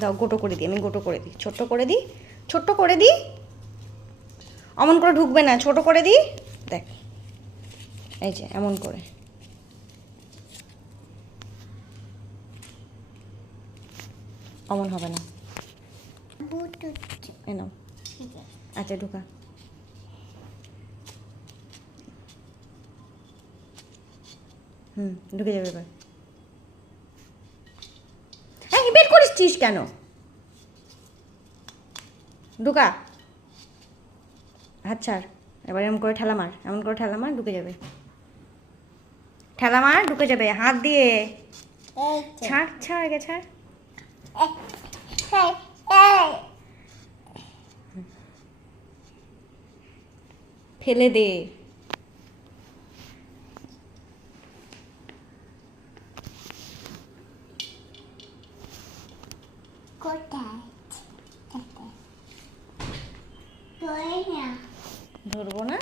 দাও গোটো করে দিই, আমি গোটো করে দিই, ছোট্ট করে দিই, ছোট্ট করে দিই, অমন করে ঢুকবে না, ছোট করে দিই। দেখ এই যে এমন করে, অমন হবে না। নাও, আচ্ছা ঢুকা। ঢুকে যাবে এবার। হ্যাঁ বের করিস কেন? ঢুকা, হাত ছাড়। এবার এমন করে ঠেলা মার, এমন করে ঠেলা মার, ঢুকে যাবে। ঠেলা মার, ঢুকে যাবে হাত দিয়ে। ছাড় ছাড়, আগে ছাড়। ফেলে দে। ধরবো না।